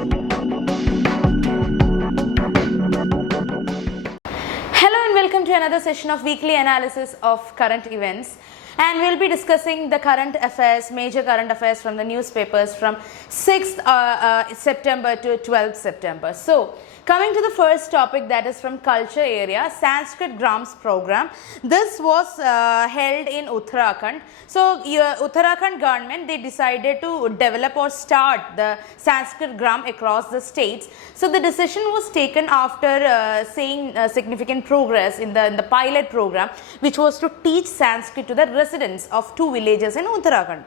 Hello and welcome to another session of weekly analysis of current events, and we'll be discussing the current affairs, major current affairs from the newspapers from 6th September to 12th September. So coming to the first topic, that is from culture area, Sanskrit Grams program. This was held in Uttarakhand. So Uttarakhand government, they decided to develop or start the Sanskrit Gram across the states. So the decision was taken after seeing significant progress in the pilot program, which was to teach Sanskrit to the residents of 2 villages in Uttarakhand.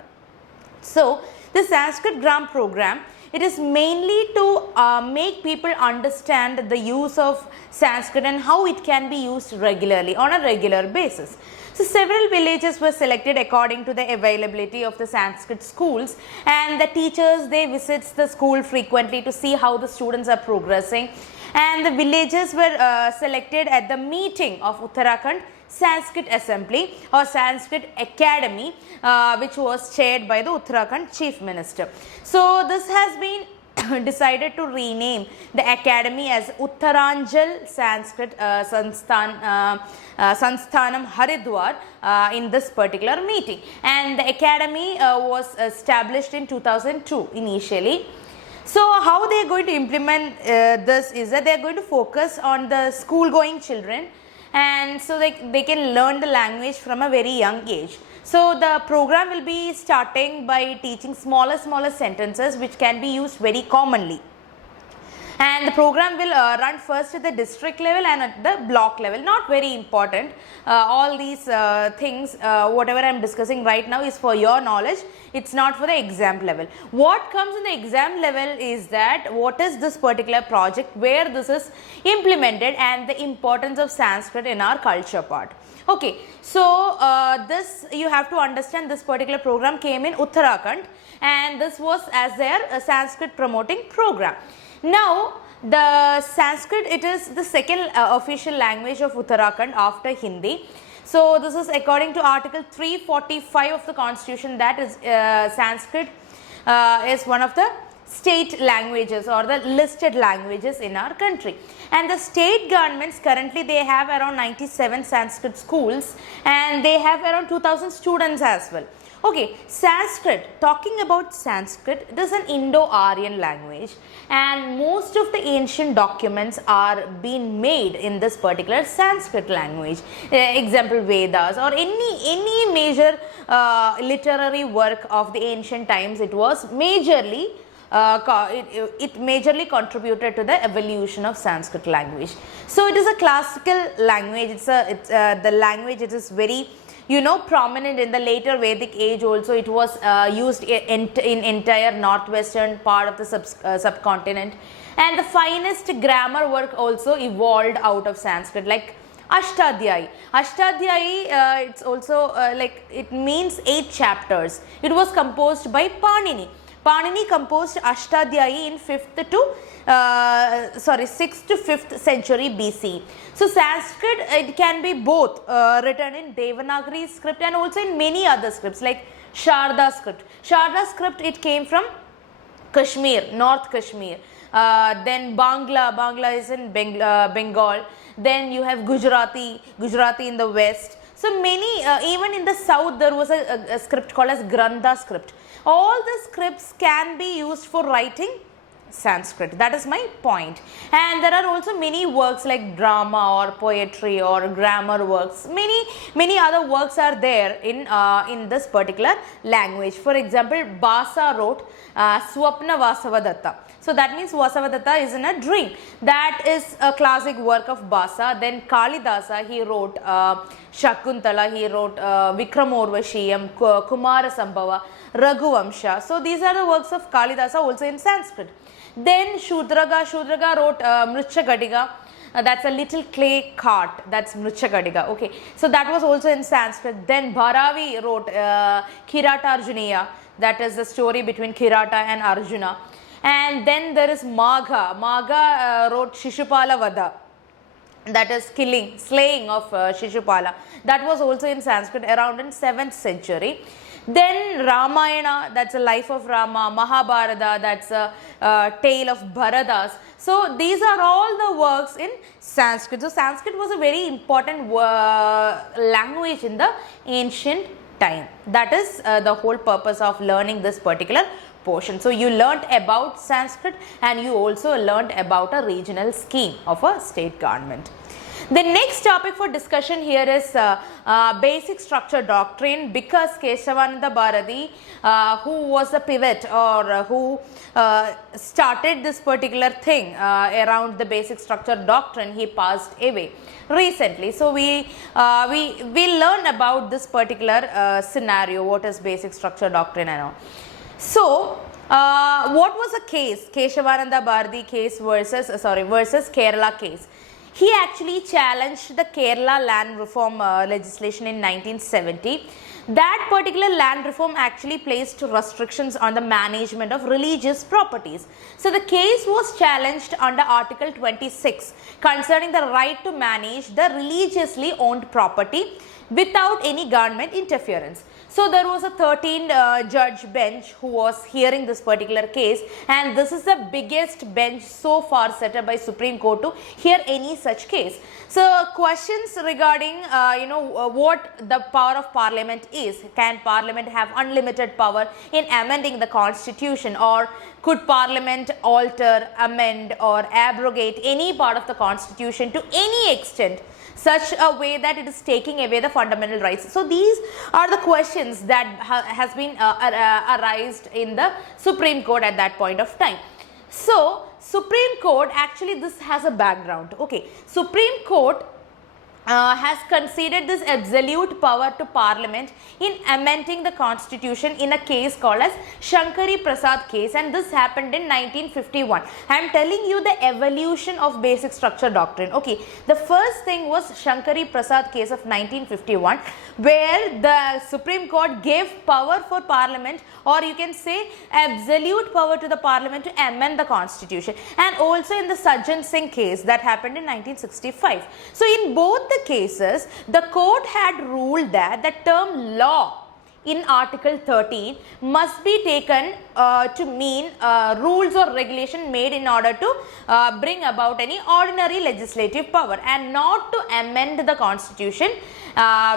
So the Sanskrit Gram program, it is mainly to make people understand the use of Sanskrit and how it can be used regularly on a regular basis. So several villages were selected according to the availability of the Sanskrit schools, and the teachers, they visits the school frequently to see how the students are progressing, and the villages were selected at the meeting of Uttarakhand Sanskrit Assembly or Sanskrit Academy, which was chaired by the Uttarakhand Chief Minister. So this has been decided to rename the academy as Uttaranchal Sanskrit Sansthanam Haridwar in this particular meeting, and the academy was established in 2002 initially. So how they are going to implement this is that they are going to focus on the school going children, and so they can learn the language from a very young age. So the program will be starting by teaching smaller sentences which can be used very commonly, and the program will run first at the district level and at the block level. Not very important, all these things, whatever I am discussing right now is for your knowledge, it's not for the exam level. What comes in the exam level is that what is this particular project, where this is implemented, and the importance of Sanskrit in our culture part. Okay, so this you have to understand, this particular program came in Uttarakhand, and this was as their Sanskrit promoting program. Now the Sanskrit, it is the second official language of Uttarakhand after Hindi. So this is according to article 345 of the constitution, that is Sanskrit is one of the state languages or the listed languages in our country. And the state governments, currently they have around 97 Sanskrit schools, and they have around 2000 students as well. Okay, Sanskrit, talking about Sanskrit, it is an Indo-Aryan language, and most of the ancient documents are being made in this particular Sanskrit language. Example, Vedas or any major literary work of the ancient times, it was majorly it majorly contributed to the evolution of Sanskrit language. So it is a classical language. It's the language, it is very prominent in the later Vedic age also. It was used in entire northwestern part of the subcontinent, and the finest grammar work also evolved out of Sanskrit, like Ashtadhyayi. Ashtadhyayi, it's also it means 8 chapters. It was composed by Panini. Panini composed Ashtadhyayi in 6th to 5th century BC. So Sanskrit, it can be both written in Devanagari script and also in many other scripts like Sharda script. Sharda script, it came from Kashmir, North Kashmir. Then Bangla is in Bengal. Then you have Gujarati in the west. So many, even in the south there was a script called as Grantha script. All the scripts can be used for writing Sanskrit. That is my point. And there are also many works like drama or poetry or grammar works. Many other works are there in this particular language. For example, Basa wrote Swapna Vasavadatta. So that means Vasavadatta is in a dream. That is a classic work of Basa. Then Kalidasa, he wrote Shakuntala, he wrote Vikramorvashiyam, Kumara Sambhava, Raghuvamsha. So these are the works of Kalidasa also in Sanskrit. Then Shudraga wrote Mrichakadiga. That's a little clay cart, that's Mrichakadiga. Okay, so that was also in Sanskrit. Then Bharavi wrote Kirata Arjuniya, that is the story between Kirata and Arjuna. And then there is Magha. Magha wrote Shishupala Vada, that is slaying of Shishupala. That was also in Sanskrit around in 7th century. Then Ramayana, that's a life of Rama. Mahabharata, that's a tale of Bharadas. So these are all the works in Sanskrit. So Sanskrit was a very important language in the ancient time. That is the whole purpose of learning this particular portion. So you learnt about Sanskrit and you also learnt about a regional scheme of a state government. The next topic for discussion here is basic structure doctrine, because Keshavananda Bharati, who was the pivot or who started this particular thing around the basic structure doctrine, he passed away recently. So we learn about this particular scenario, what is basic structure doctrine and all. So what was the case? Keshavananda Bharati case versus Kerala case. He actually challenged the Kerala land reform legislation in 1970. That particular land reform actually placed restrictions on the management of religious properties. So the case was challenged under Article 26 concerning the right to manage the religiously owned property without any government interference. So there was a 13-judge bench who was hearing this particular case, and this is the biggest bench so far set up by Supreme Court to hear any such case. So questions regarding what the power of Parliament is. Can Parliament have unlimited power in amending the Constitution, or could Parliament alter, amend or abrogate any part of the Constitution to any extent such a way that it is taking away the fundamental rights? So these are the questions that has been arised in the Supreme Court at that point of time. So Supreme Court, actually this has a background. Okay, Supreme Court has conceded this absolute power to Parliament in amending the Constitution in a case called as Shankari Prasad case, and this happened in 1951. I am telling you the evolution of basic structure doctrine. Okay, the first thing was Shankari Prasad case of 1951, where the Supreme Court gave power for Parliament, or you can say absolute power to the Parliament to amend the Constitution, and also in the Sajjan Singh case that happened in 1965. So in both the cases, the court had ruled that the term law in Article 13 must be taken to mean rules or regulation made in order to bring about any ordinary legislative power, and not to amend the Constitution,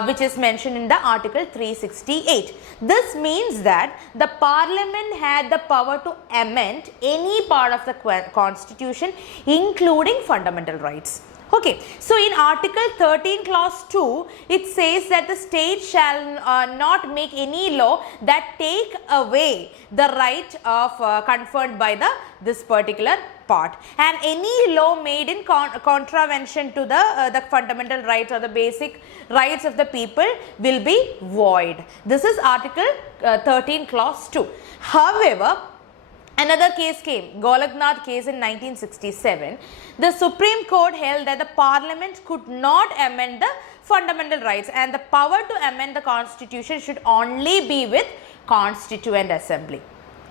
which is mentioned in the Article 368. This means that the Parliament had the power to amend any part of the Constitution, including fundamental rights. Okay, so in Article 13 clause 2, it says that the state shall not make any law that take away the right of conferred by this particular part, and any law made in contravention to the fundamental rights or the basic rights of the people will be void. This is Article 13 clause 2. However, another case came, Golaknath case in 1967. The Supreme Court held that the Parliament could not amend the fundamental rights, and the power to amend the Constitution should only be with Constituent Assembly.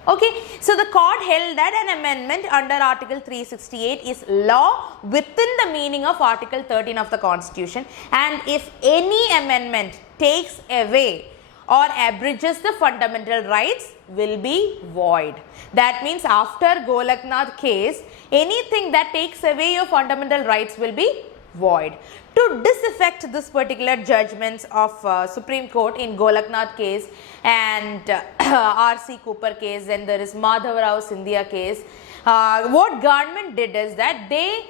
Okay, so the court held that an amendment under Article 368 is law within the meaning of Article 13 of the Constitution, and if any amendment takes away or abridges the fundamental rights will be void. That means after Golaknath case, anything that takes away your fundamental rights will be void. To disaffect this particular judgments of Supreme Court in Golaknath case and R.C. Cooper case, then there is Madhav Rao Scindia case, what government did is that they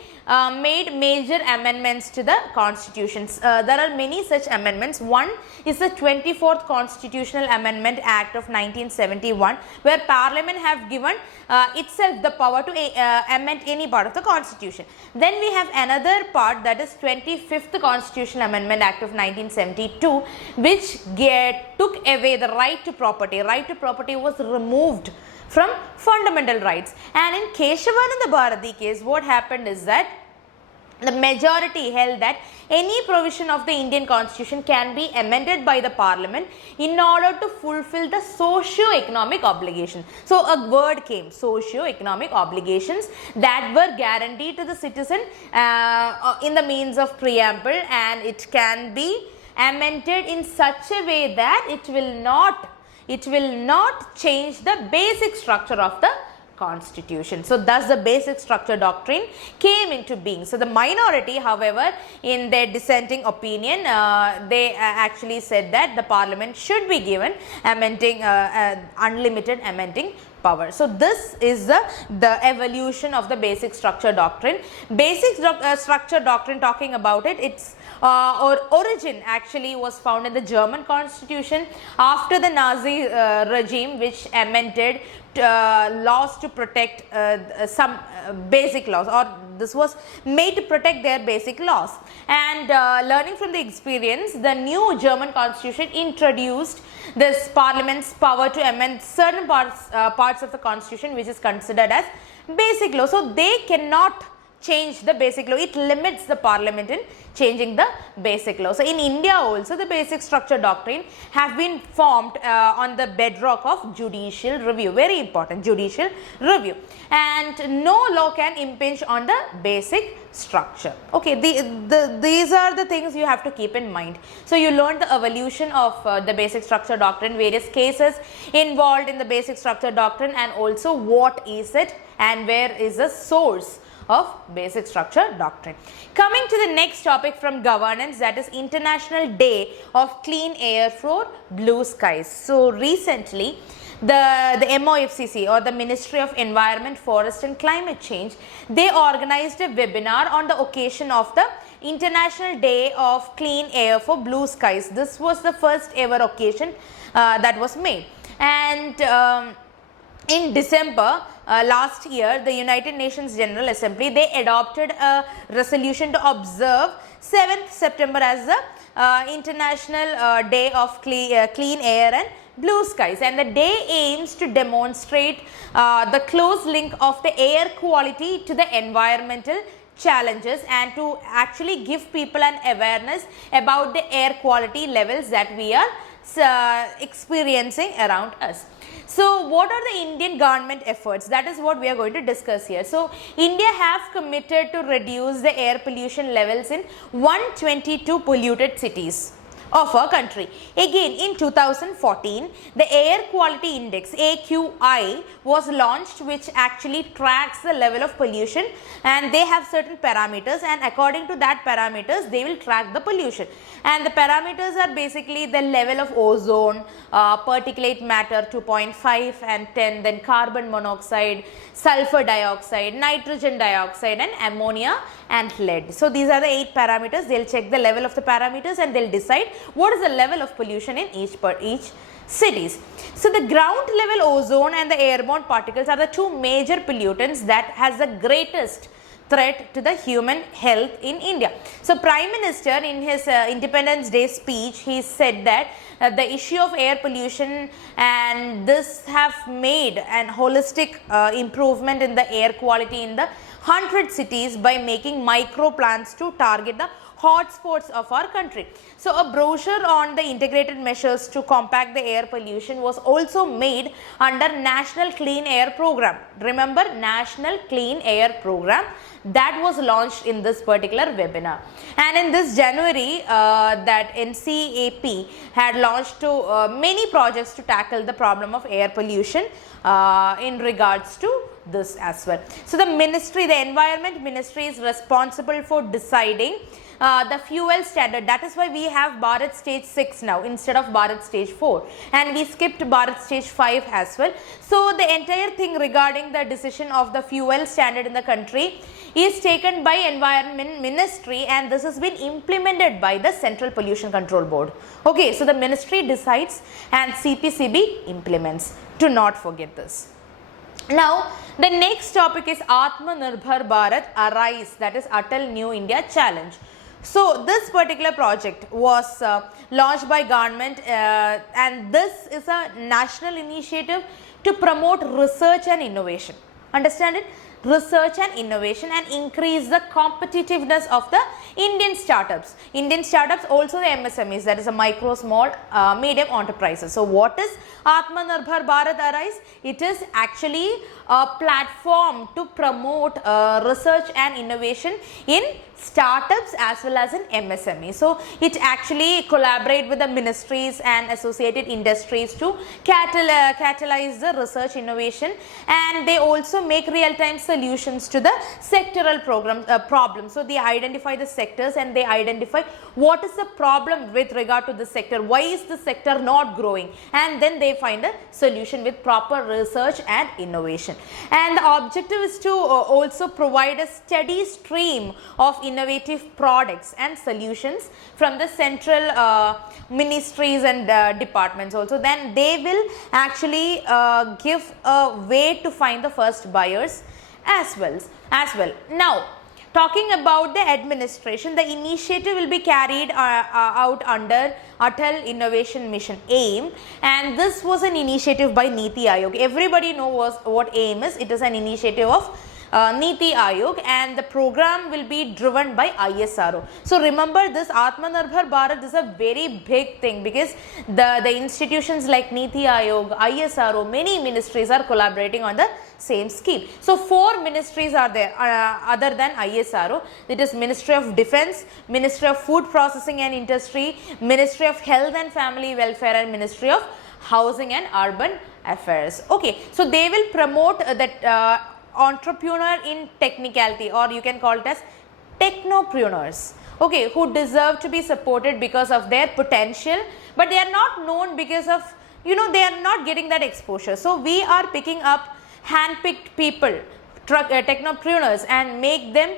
made major amendments to the constitutions. There are many such amendments. One is the 24th Constitutional Amendment Act of 1971, where Parliament have given itself the power to amend any part of the constitution. Then we have another part, that is 25th Constitutional Amendment Act of 1972, which took away the right to property. Right to property was removed from fundamental rights. And in Keshavananda Bharati case, what happened is that the majority held that any provision of the Indian Constitution can be amended by the Parliament in order to fulfill the socio-economic obligation. So a word came, socio-economic obligations, that were guaranteed to the citizen in the means of preamble, and it can be amended in such a way that it will not it will not change the basic structure of the Constitution. So thus the basic structure doctrine came into being. So the minority, however, in their dissenting opinion, they actually said that the Parliament should be given amending unlimited amending power. So this is the evolution of the basic structure doctrine. Basic structure doctrine, talking about it, its origin actually was found in the German Constitution after the Nazi regime, which amended laws to protect some basic laws, or this was made to protect their basic laws. And learning from the experience, the new German Constitution introduced this Parliament's power to amend certain parts of the Constitution which is considered as basic law. So they cannot change the basic law. It limits the Parliament in changing the basic law. So in India also, the basic structure doctrine have been formed on the bedrock of judicial review. Very important, judicial review. And no law can impinge on the basic structure. Okay, these are the things you have to keep in mind. So you learned the evolution of the basic structure doctrine, various cases involved in the basic structure doctrine, and also what is it and where is the source of basic structure doctrine. Coming to the next topic from governance, that is International Day of Clean Air for Blue Skies. So recently the MOFCC, or the Ministry of Environment, Forest and Climate Change, they organized a webinar on the occasion of the International Day of Clean Air for Blue Skies. This was the first ever occasion that was made. And in December last year, the United Nations General Assembly, they adopted a resolution to observe 7th September as the International Day of Clean Air and Blue Skies. And the day aims to demonstrate the close link of the air quality to the environmental challenges, and to actually give people an awareness about the air quality levels that we are experiencing around us. So what are the Indian government efforts? That is what we are going to discuss here. So India have committed to reduce the air pollution levels in 122 polluted cities of our country. Again, in 2014, the Air Quality Index AQI was launched, which actually tracks the level of pollution, and they have certain parameters, and according to that parameters they will track the pollution. And the parameters are basically the level of ozone, particulate matter 2.5 and 10, then carbon monoxide, sulfur dioxide, nitrogen dioxide, and ammonia and lead. So these are the 8 parameters. They'll check the level of the parameters and they'll decide what is the level of pollution in each cities. So the ground level ozone and the airborne particles are the 2 major pollutants that has the greatest threat to the human health in India. So Prime Minister, in his Independence Day speech, he said that the issue of air pollution and this have made an holistic improvement in the air quality in the 100 cities by making micro plans to target the hotspots of our country. So a brochure on the integrated measures to combat the air pollution was also made under National Clean Air Program. Remember, National Clean Air Program, that was launched in this particular webinar. And in this January, that NCAP had launched many projects to tackle the problem of air pollution in regards to this as well. So the ministry, the Environment Ministry, is responsible for deciding the fuel standard. That is why we have Bharat Stage 6 now instead of Bharat Stage 4, and we skipped Bharat Stage 5 as well. So the entire thing regarding the decision of the fuel standard in the country is taken by Environment Ministry, and this has been implemented by the Central Pollution Control Board. Okay, so the ministry decides and CPCB implements. Do not forget this. Now, the next topic is Atmanirbhar Bharat Arise, that is Atal New India Challenge. So this particular project was launched by government, and this is a national initiative to promote research and innovation. Understand it? research and innovation and increase the competitiveness of the Indian startups. Indian startups, also the MSMEs, that is a micro, small, medium enterprises. So what is Atmanirbhar Bharat Arise? It is actually a platform to promote research and innovation in startups as well as in MSME. So it actually collaborate with the ministries and associated industries to catalyze the research innovation, and they also make real-time solutions to the sectoral problems. So they identify the sectors and they identify what is the problem with regard to the sector, why is the sector not growing, and then they find a solution with proper research and innovation. And the objective is to also provide a steady stream of innovative products and solutions from the central ministries and departments also. Then they will actually give a way to find the first buyers as well. Now, talking about the administration, the initiative will be carried out under Atal Innovation Mission AIM, and this was an initiative by Niti Aayog. Everybody knows what AIM is. It is an initiative of Niti Aayog, and the program will be driven by ISRO. So remember, this Atmanirbhar Bharat is a very big thing, because the institutions like Niti Aayog, ISRO, many ministries are collaborating on the same scheme. So 4 ministries are there other than ISRO. It is Ministry of Defence, Ministry of Food Processing and Industry, Ministry of Health and Family Welfare, and Ministry of Housing and Urban Affairs. Okay, so they will promote that entrepreneur in technicality, or you can call it as technopreneurs, okay, who deserve to be supported because of their potential, but they are not known because of, they are not getting that exposure. So we are picking up hand-picked people, technopreneurs, and make them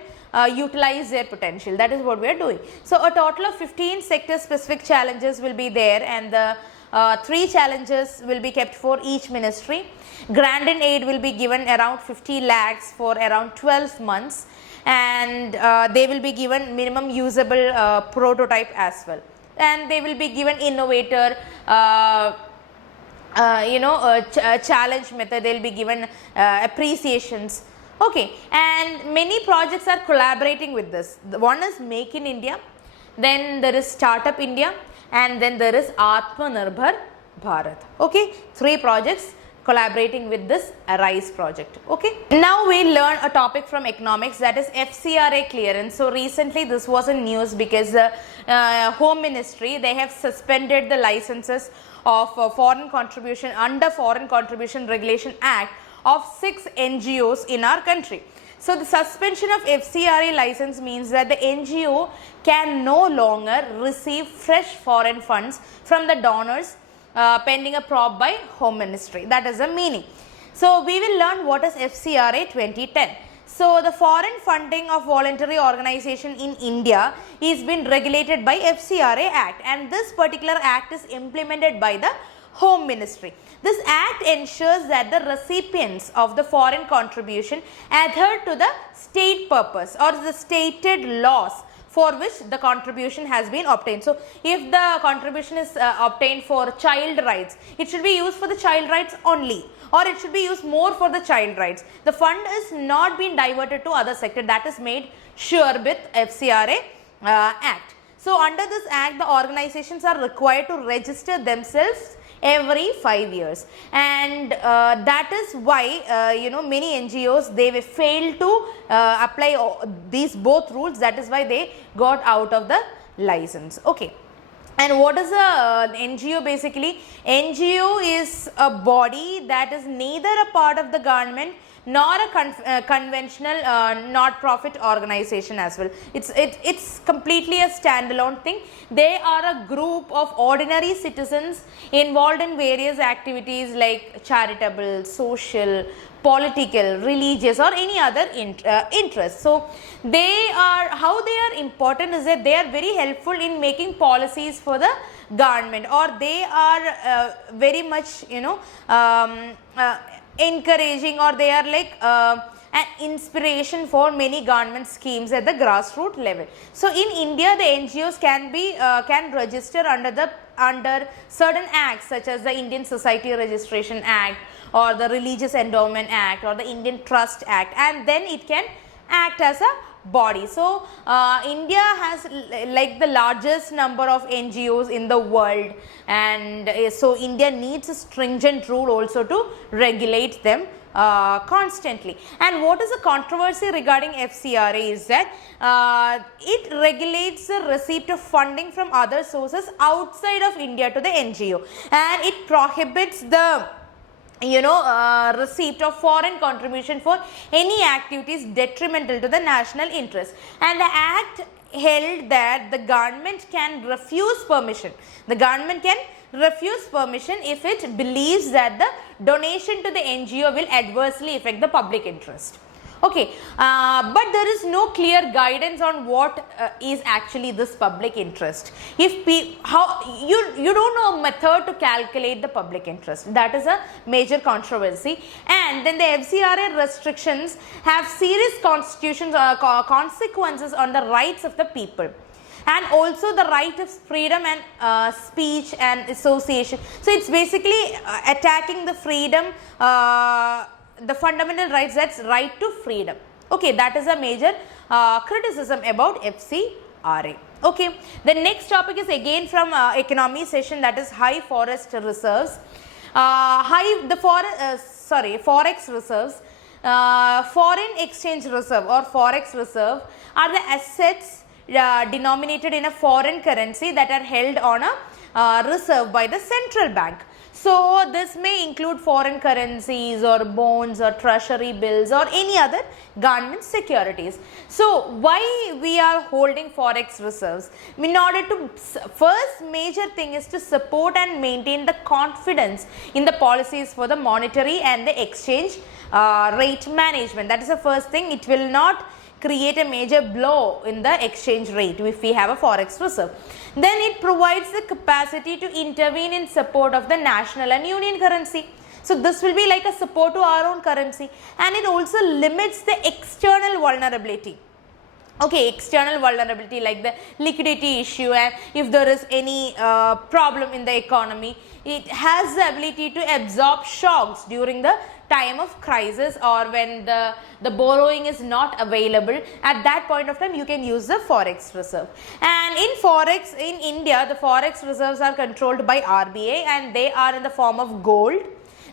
utilize their potential. That is what we are doing. So a total of 15 sector specific challenges will be there, and the 3 challenges will be kept for each ministry. Grant in aid will be given around 50 lakhs for around 12 months, and they will be given minimum usable prototype as well, and they will be given innovator challenge method. They will be given appreciations. Okay, and many projects are collaborating with this. One is Make in India, then there is Startup India, and then there is Atmanirbhar Bharat. Okay, 3 projects collaborating with this ARISE project. Okay, now we learn a topic from economics, that is Fcra Clearance. So recently this was in news because the Home Ministry, they have suspended the licenses of foreign contribution under Foreign Contribution Regulation Act of 6 NGOs in our country. So the suspension of Fcra license means that the NGO can no longer receive fresh foreign funds from the donors pending a probe by Home Ministry. That is the meaning. So we will learn what is Fcra 2010. So the foreign funding of voluntary organization in India is been regulated by Fcra Act, and this particular act is implemented by the Home Ministry. This act ensures that the recipients of the foreign contribution adhere to the state purpose or the stated laws for which the contribution has been obtained. So if the contribution is obtained for child rights, it should be used for the child rights only, or it should be used more for the child rights. The fund is not being diverted to other sector. That is made sure with Fcra Act. So under this act, the organizations are required to register themselves every 5 years, and that is why many NGOs, they failed to apply these both rules. That is why they got out of the license. Okay, and what is a NGO? Basically, NGO is a body that is neither a part of the government nor a conventional not-profit organization as well. It's completely a standalone thing. They are a group of ordinary citizens involved in various activities like charitable, social, political, religious, or any other interest. So they are, how they are important is that they are very helpful in making policies for the government, or they are very much encouraging, or they are like an inspiration for many government schemes at the grassroots level. So in India, the NGOs can register under certain acts such as the Indian Society Registration Act or the Religious Endowment Act or the Indian Trust Act, and then it can act as a body. So India has like the largest number of NGOs in the world, and so India needs a stringent rule also to regulate them constantly. And what is the controversy regarding FCRA is that it regulates the receipt of funding from other sources outside of India to the NGO, and it prohibits the receipt of foreign contribution for any activities detrimental to the national interest. And the act held that the government can refuse permission. The government can refuse permission if it believes that the donation to the NGO will adversely affect the public interest. Okay, but there is no clear guidance on what is actually this public interest. If you don't know a method to calculate the public interest, that is a major controversy. And then the FCRA restrictions have serious consequences on the rights of the people, and also the right of freedom and speech and association. So it's basically attacking the freedom, the fundamental rights, that's right to freedom. Okay, that is a major criticism about FCRA. Okay, the next topic is again from economy session, that is high forest reserves. Forex reserves, foreign exchange reserve or Forex reserve are the assets denominated in a foreign currency that are held on a reserve by the central bank. So this may include foreign currencies or bonds or treasury bills or any other government securities. So why we are holding Forex reserves? In order to, first major thing is to support and maintain the confidence in the policies for the monetary and the exchange rate management. That is the first thing. It will not create a major blow in the exchange rate if we have a Forex reserve. Then it provides the capacity to intervene in support of the national and union currency. So this will be like a support to our own currency, and it also limits the external vulnerability. Okay, external vulnerability like the liquidity issue, and if there is any problem in the economy, it has the ability to absorb shocks during the time of crisis or when the borrowing is not available. At that point of time, you can use the Forex reserve. And in Forex, in India, the Forex reserves are controlled by RBI, and they are in the form of gold.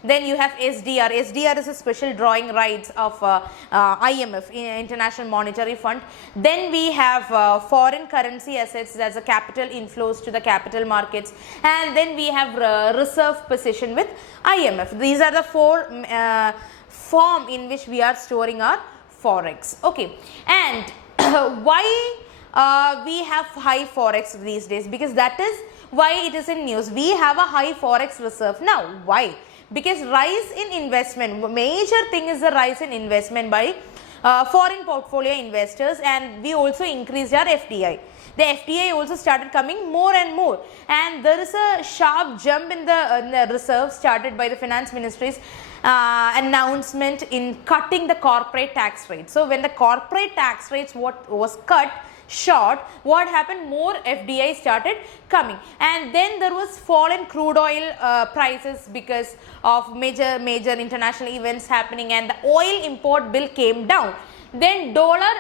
Then you have SDR. SDR is a special drawing rights of IMF, International Monetary Fund. Then we have foreign currency assets, that's a capital inflows to the capital markets. And then we have reserve position with IMF. These are the four form in which we are storing our Forex. Okay, and why we have high Forex these days? Because that is why it is in news. We have a high Forex reserve. Now, why? Because rise in investment, major thing is the rise in investment by foreign portfolio investors, and we also increased our FDI. The FDI also started coming more and more, and there is a sharp jump in the reserve started by the finance ministry's announcement in cutting the corporate tax rate. So when the corporate tax rates was cut short, what happened? More FDI started coming, and then there was fall in crude oil prices because of major international events happening, and the oil import bill came down. Then dollar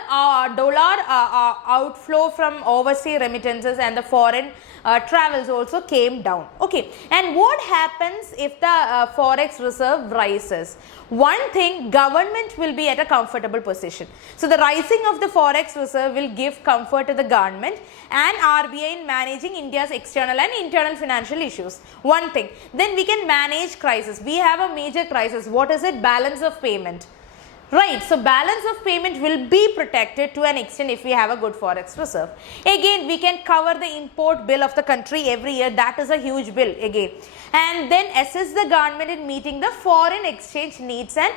outflow from overseas remittances and the foreign travels also came down. Okay, and what happens if the Forex reserve rises? One thing, government will be at a comfortable position. So the rising of the Forex reserve will give comfort to the government and RBI in managing India's external and internal financial issues. One thing. Then we can manage crisis. We have a major crisis. What is it? Balance of payment. Right, so balance of payment will be protected to an extent if we have a good Forex reserve. Again, we can cover the import bill of the country every year. That is a huge bill again. And then assist the government in meeting the foreign exchange needs and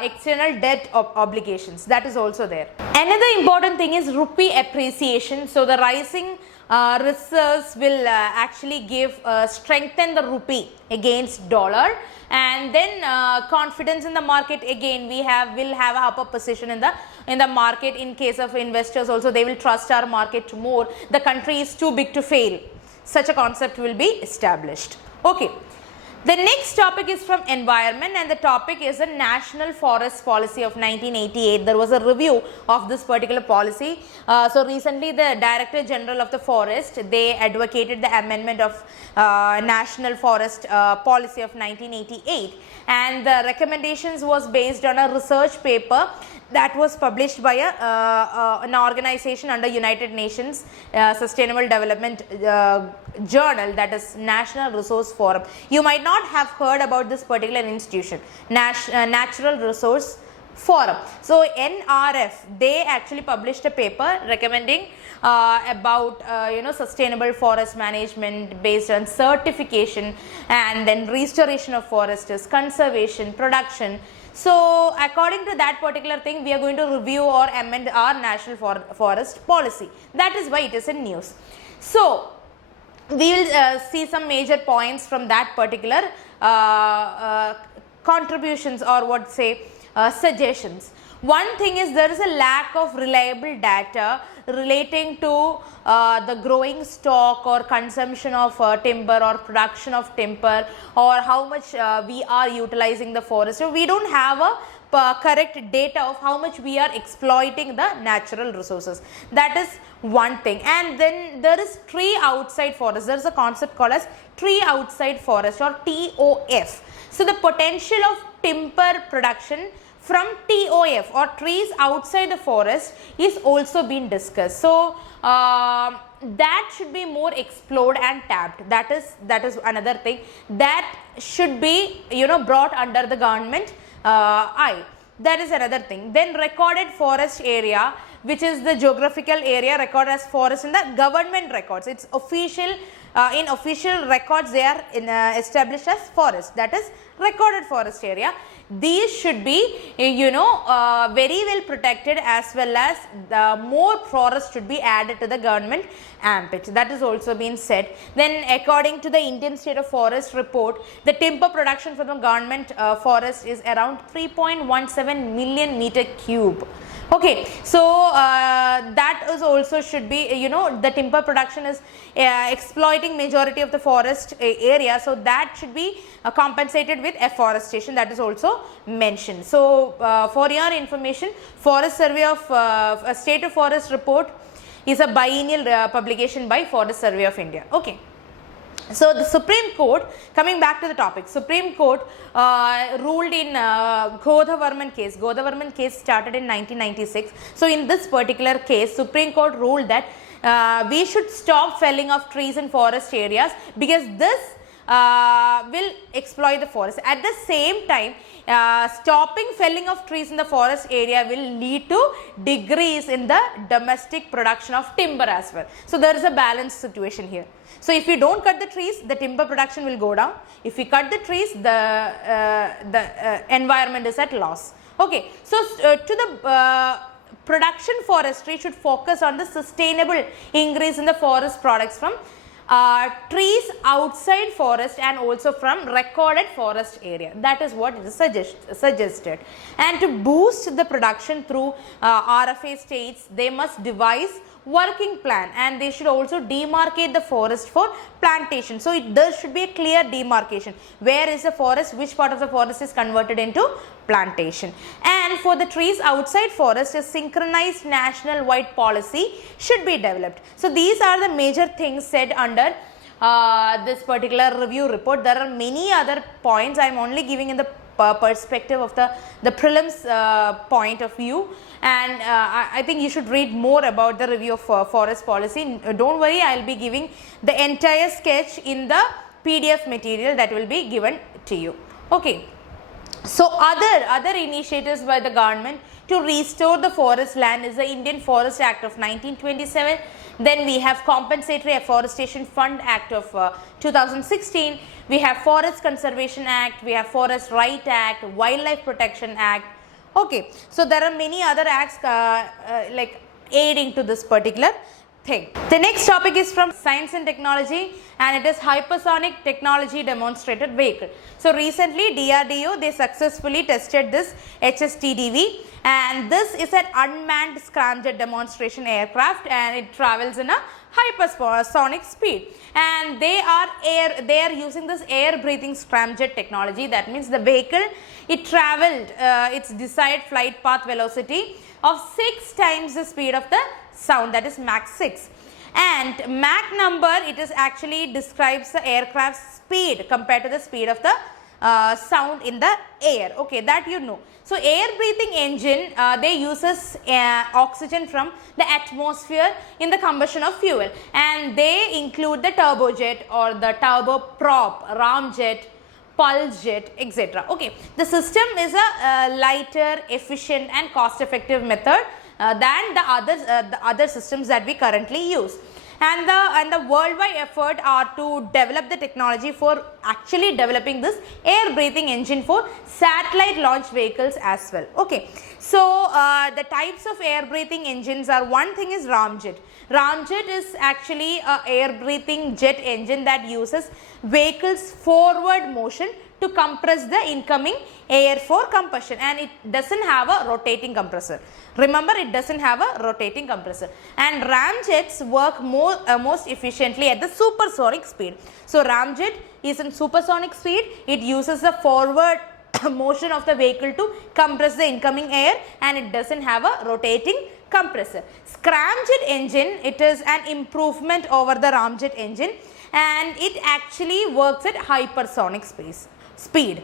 external debt obligations. That is also there. Another important thing is rupee appreciation. So the rising reserves will actually give strengthen the rupee against dollar, and then confidence in the market. Again, will have a upper position in the market. In case of investors also, they will trust our market more. The country is too big to fail. Such a concept will be established. Okay, The next topic is from environment, and the topic is the National Forest Policy of 1988. There was a review of this particular policy. So recently the Director General of the Forest, they advocated the amendment of National Forest Policy of 1988, and the recommendations was based on a research paper that was published by an organization under United Nations Sustainable Development Journal, that is National Resource Forum. You might not have heard about this particular institution, Natural Resource Forum. So NRF, they actually published a paper recommending about sustainable forest management based on certification, and then restoration of forests, conservation, production. So according to that particular thing, we are going to review or amend our National Forest Policy. That is why it is in news. So we will see some major points from that particular contributions, or what say suggestions. One thing is, there is a lack of reliable data relating to the growing stock or consumption of timber, or production of timber, or how much we are utilizing the forest. So we don't have a correct data of how much we are exploiting the natural resources. That is one thing. And then there is tree outside forest. There is a concept called as tree outside forest, or TOF. So the potential of timber production from TOF, or trees outside the forest, is also being discussed. So that should be more explored and tapped. That is another thing that should be brought under the government eye. That is another thing. Then recorded forest area, which is the geographical area recorded as forest in the government records. It's official, in official records they are established as forest, that is recorded forest area. These should be very well protected, as well as the more forest should be added to the government ambit. That is also been said. Then according to the Indian State of Forest report, the timber production from the government forest is around 3.17 million meter cube. Okay, so that is also should be, the timber production is exploiting majority of the forest area, so that should be compensated with afforestation. That is also mentioned. So for your information, Forest Survey of State of Forest report is a biennial publication by Forest Survey of India. Okay. So the Supreme Court, coming back to the topic, Supreme Court ruled in Godavarman case. Godavarman case started in 1996. So in this particular case, Supreme Court ruled that we should stop felling of trees in forest areas, because this will exploit the forest. At the same time, stopping felling of trees in the forest area will lead to decrease in the domestic production of timber as well. So there is a balanced situation here. So if we don't cut the trees, the timber production will go down. If we cut the trees, the environment is at loss. Okay, so to the production forestry should focus on the sustainable increase in the forest products from trees outside forest, and also from recorded forest area. That is what is suggested. And to boost the production through RFA states, they must devise working plan, and they should also demarcate the forest for plantation. So there should be a clear demarcation. Where is the forest? Which part of the forest is converted into plantation? And for the trees outside forest, a synchronized national-wide policy should be developed. So these are the major things said under this particular review report. There are many other points. I am only giving in the perspective of the prelims point of view, and I think you should read more about the review of forest policy. Don't worry, I will be giving the entire sketch in the PDF material that will be given to you. Okay. So other initiatives by the government to restore the forest land is the Indian Forest Act of 1927. Then we have Compensatory Afforestation Fund Act of 2016. We have Forest Conservation Act, we have Forest Right Act, Wildlife Protection Act. Okay, so there are many other acts like aiding to this particular thing. The next topic is from Science and Technology, and it is Hypersonic Technology Demonstrated Vehicle. So recently DRDO, they successfully tested this HSTDV, and this is an unmanned scramjet demonstration aircraft, and it travels in a hypersonic speed, and they are using this air breathing scramjet technology. That means the vehicle, it traveled its desired flight path velocity of 6 times the speed of the sound, that is Mach 6. And Mach number, it is actually describes the aircraft's speed compared to the speed of the sound in the air. Okay, that you know. So air breathing engine, they uses oxygen from the atmosphere in the combustion of fuel, and they include the turbojet or the turboprop, ramjet, pulse jet, etc. Okay, the system is a lighter, efficient and cost effective method than the other systems that we currently use. And the worldwide effort are to develop the technology for actually developing this air breathing engine for satellite launch vehicles as well. Okay, so the types of air breathing engines are, one thing is ramjet. Ramjet is actually a air breathing jet engine that uses vehicles forward motion to compress the incoming air for combustion, and it doesn't have a rotating compressor. Remember, it doesn't have a rotating compressor. And ramjets work most efficiently at the supersonic speed. So ramjet is in supersonic speed. It uses the forward motion of the vehicle to compress the incoming air, and it doesn't have a rotating compressor. Scramjet engine, it is an improvement over the ramjet engine, and it actually works at hypersonic speed.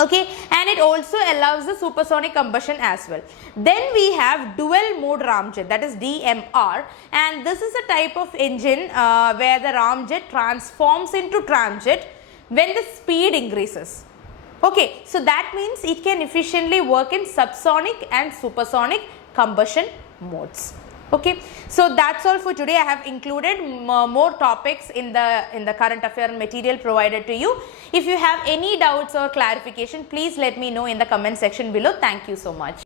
Okay, and it also allows the supersonic combustion as well. Then we have dual mode ramjet, that is DMR, and this is a type of engine where the ramjet transforms into tramjet when the speed increases. Okay, so that means it can efficiently work in subsonic and supersonic combustion modes. Okay, so that's all for today. I have included more topics in the current affair material provided to you. If you have any doubts or clarification, please let me know in the comment section below. Thank you so much.